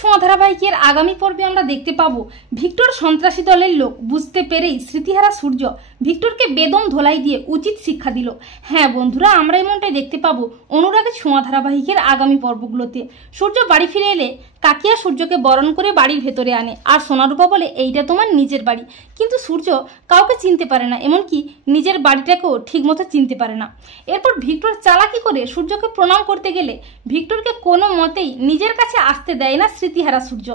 ছোঁয়া ধারাবাহিকের আগামী পর্বে আমরা দেখতে পাবো ভিক্টর সন্ত্রাসী দলের লোক বুঝতে পেরেই স্মৃতিহারা সূর্য ভিক্টরকে বেদম ধোলাই দিয়ে উচিত শিক্ষা দিল। হ্যাঁ বন্ধুরা, আমরা এমনটাই দেখতে পাবো অনুরাগের ছোঁয়া ধারাবাহিকের আগামী পর্বগুলোতে। সূর্য বাড়ি ফিরে এলে কাকিয়া সূর্যকে বরণ করে বাড়ির ভেতরে আনে, আর সোনারূপা বলে এইটা তোমার নিজের বাড়ি। কিন্তু সূর্য কাউকে চিনতে পারে না, এমনকি নিজের বাড়িটাকেও ঠিকমতো চিনতে পারে না। এরপর ভিক্টর চালাকি করে সূর্যকে প্রণাম করতে গেলে ভিক্টরকে কোনো মতেই নিজের কাছে আসতে দেয় না স্মৃতিহারা সূর্য।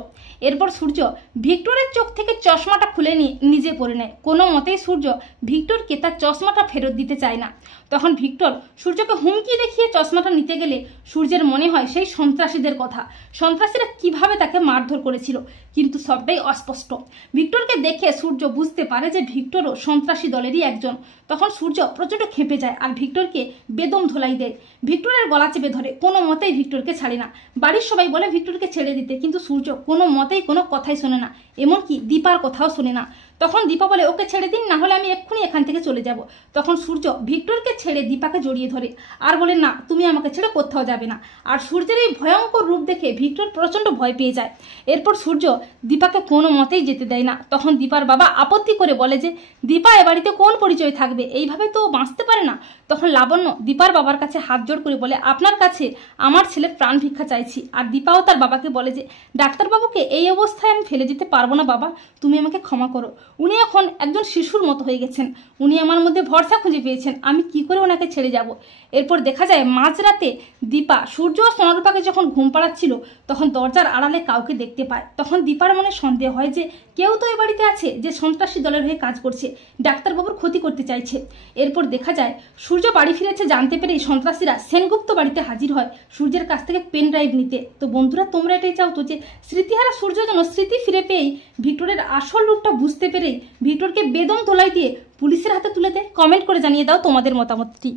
এরপর সূর্য ভিক্টরের চোখ থেকে চশমাটা খুলে নিয়ে নিজে পরে নেয়। কোনো মতেই সূর্য ভিক্টরকে তার চশমাটা ফেরত দিতে চায় না। তখন ভিক্টর সূর্যকে হুমকি দেখিয়ে চশমাটা নিতে গেলে সূর্যের মনে হয় সেই সন্ত্রাসীদের কথা, সন্ত্রাসীরা কিভাবে তাকে মারধর করেছিল, কিন্তু সবটাই অস্পষ্ট। ভিক্টরকে দেখে সূর্য বুঝতে পারে যে ভিক্টরও সন্ত্রাসী দলেরই একজন। তখন সূর্য প্রচণ্ড খেপে যায় আর ভিক্টরকে বেদম ধোলাই দেয়। ভিক্টরের গলা চেপে ধরে, কোনো মতেই ভিক্টরকে ছাড়ে না। বাড়ির সবাই বলে ভিক্টরকে ছেড়ে দিতে, কিন্তু সূর্য কোনো মতেই কোনো কথাই শোনে না, এমনকি দীপার কথাও শোনে না। তখন দীপা বলে, ওকে ছেড়ে দিন, না হলে আমি এক্ষুনি এখান থেকে চলে যাব। তখন সূর্য ভিক্টরকে ছেড়ে দীপাকে জড়িয়ে ধরে আর বলে, না তুমি আমাকে ছেড়ে কোথাও যাবে না। আর সূর্যের এই ভয়ঙ্কর রূপ দেখে ভিক্টর প্রচণ্ড ভয় পেয়ে যায়। এরপর সূর্য দীপাকে কোনো মতেই যেতে দেয় না। তখন দীপার বাবা আপত্তি করে বলে যে দীপা এ বাড়িতে কোন পরিচয় থাকবে, এইভাবে তো বাঁচতে পারে না। তখন লাবণ্য দীপার বাবার কাছে হাত জোড় করে বলে, আপনার কাছে আমার ছেলের প্রাণ ভিক্ষা চাইছি। আর দীপাও তার বাবাকে বলে যে ডাক্তারবাবুকে এই অবস্থায় আমি ফেলে যেতে পারবো না বাবা, তুমি আমাকে ক্ষমা করো। উনি এখন একজন শিশুর মতো হয়ে গেছেন, উনি আমার মধ্যে ভরসা খুঁজে পেয়েছেন, আমি কি করে ওনাকে ছেড়ে যাব। এরপর দেখা যায় মাঝরাতে দীপা সূর্য ও সোনারূপাকে যখন ঘুম পাড়াচ্ছিল তখন দরজার আড়ালে কাউকে দেখতে পায়। তখন দীপার মনে সন্দেহ হয় যে কেউ তো এই বাড়িতে আছে যে সন্ত্রাসী দলের হয়ে কাজ করছে, ডাক্তারবাবুর ক্ষতি করতে চাইছে। এরপর দেখা যায় সূর্য বাড়ি ফিরেছে জানতে পেরেই সন্ত্রাসীরা সেনগুপ্ত বাড়িতে হাজির হয় সূর্যের কাছ থেকে পেন ড্রাইভ নিতে। তো বন্ধুরা, তোমরা এটাই চাও তো যে স্মৃতিহারা সূর্য যেন স্মৃতি ফিরে পেয়েই ভিক্টরের আসল রূপটা বুঝতে পেরেই ভিক্টরকে বেদম ধোলাই দিয়ে পুলিশের হাতে তুলে দেয়? কমেন্ট করে জানিয়ে দাও তোমাদের মতামতটি।